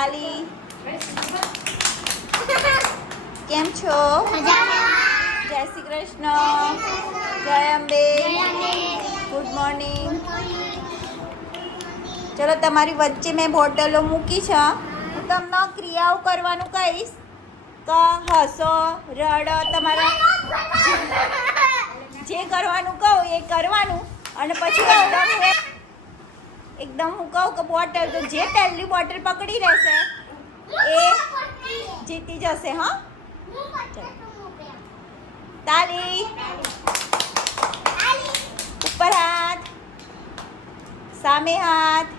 તાલી કેમ છો? જય શ્રી કૃષ્ણ. જય અંબે. Good morning. ચલો તમારી વચ્ચે મેં બોટલો મૂકી છે. હું તમને ક્રિયાઓ કરવાનું કહીશ કે હસો રડો તમારા જે કરવાનું કહું એ કરવાનું અને પછી એકદમ હું કહું કે બોટલ તો જે પહેલી બોટલ પકડી રહેશે એ જીતી જશે. હા તાલી ઉપર હાથ સામે હાથ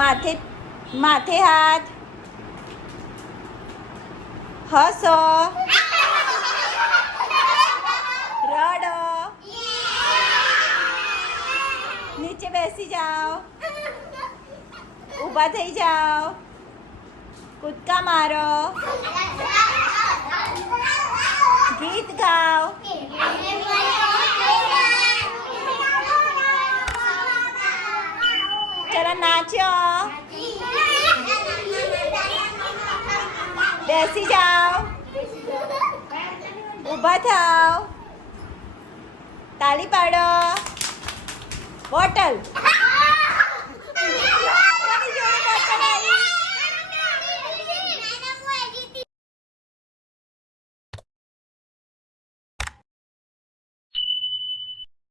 માથે માથે હાથ હસો રડો નીચે બેસી જાઓ ઊભા થઈ જાઓ કૂદકા મારો ગીત ગાઓ ચલો નાચો બેસી જાઓ ઊભા થાઓ તાળી પાડો બોટલ